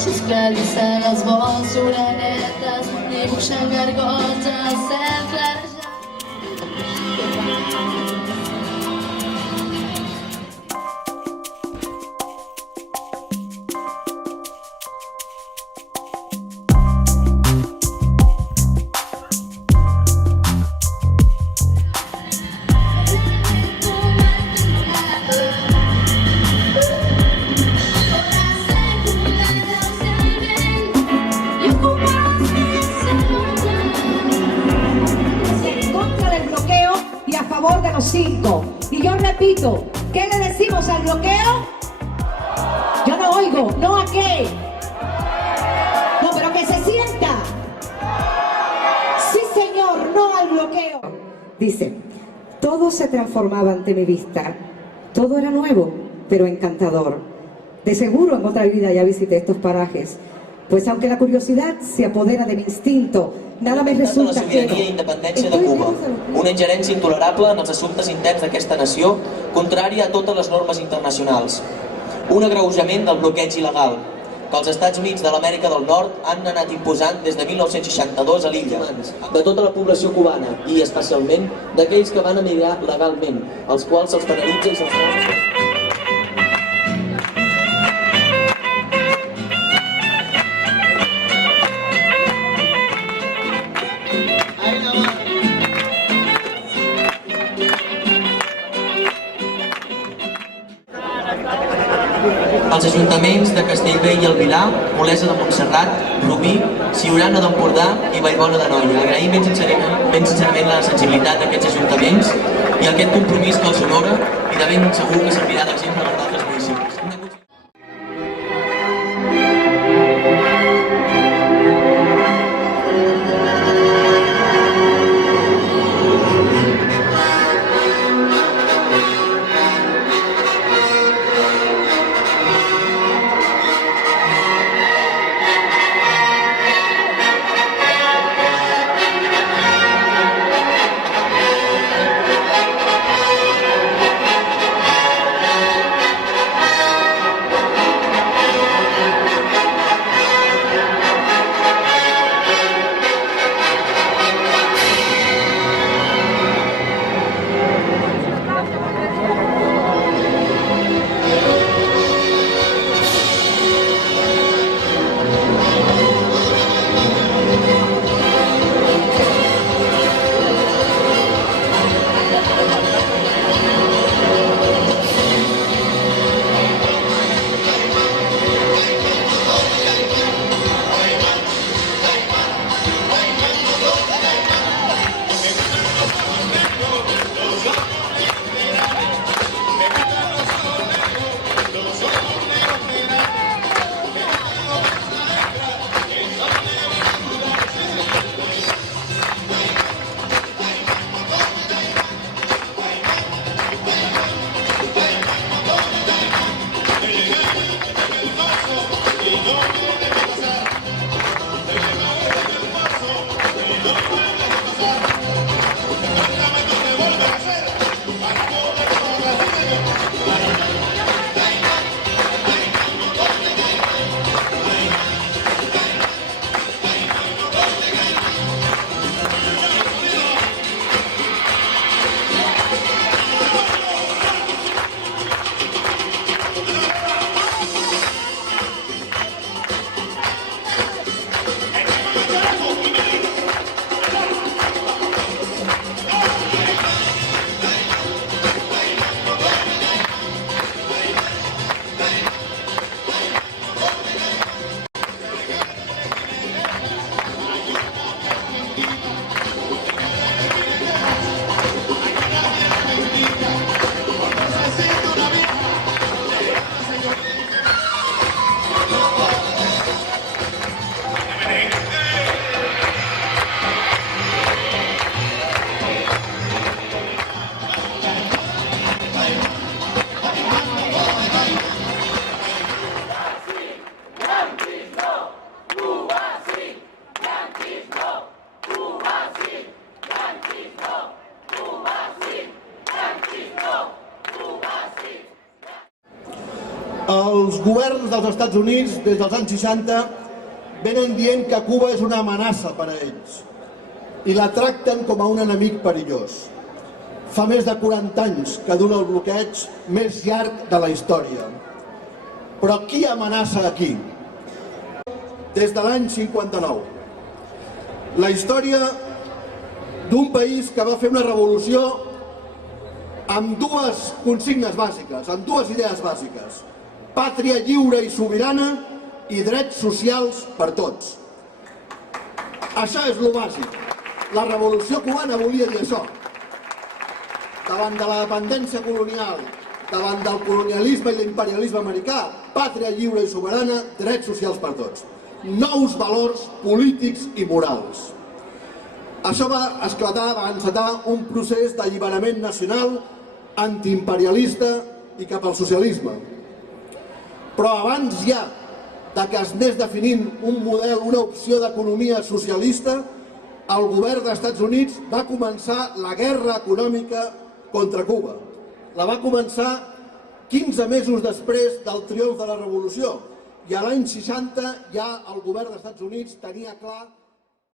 Xiscladissa les vols orenetes, dibuixant gargots al cel clarejat. De los 5. Y yo repito, ¿qué le decimos al bloqueo? Yo no oigo, ¿no a qué? No, pero que se sienta. Sí, señor, no al bloqueo. Dice, todo se transformaba ante mi vista. Todo era nuevo, pero encantador. De seguro en otra vida ya visité estos parajes. Pues aunque la curiosidad se apodera de mi instinto, nada me resulta la sobirania i independència de Cuba, una ingerència intolerable en els assumptes interns d'aquesta nació, contrària a totes les normes internacionals. Un agreujament del bloqueig il·legal, que els Estats Units de l'Amèrica del Nord han anat imposant des de 1962 a l'illa, de tota la població cubana i especialment d'aquells que van emigrar legalment, als quals se'ls penalitza i se'ls posa... Els ajuntaments de Castellbell i el Vilar, Olesa de Montserrat, Rubí, Siurana d'Empordà i Vallbona d'Anoia. Agraïm ben sincerament la sensibilitat d'aquests ajuntaments i aquest compromís que els honora i de ben segur que servirà d'exemple per d'altres municipis. Els governs dels Estats Units, des dels anys 60, venen dient que Cuba és una amenaça per a ells i la tracten com a un enemic perillós. Fa més de 40 anys que dura el bloqueig més llarg de la història. Però qui amenaça aquí? Des de l'any 59. La història d'un país que va fer una revolució amb dues consignes bàsiques, amb dues idees bàsiques: pàtria lliure i sobirana i drets socials per tots. Això és lo bàsic. La revolució cubana volia dir això. Davant de la dependència colonial, davant del colonialisme i l'imperialisme americà, pàtria lliure i soberana, drets socials per tots. Nous valors polítics i morals. Això va encetar un procés d'alliberament nacional, antiimperialista i cap al socialisme. Però abans ja que es anés definint un model, una opció d'economia socialista, el govern dels Estats Units va començar la guerra econòmica contra Cuba. La va començar 15 mesos després del triomf de la revolució, i a l'any 60 ja el govern dels Estats Units tenia clar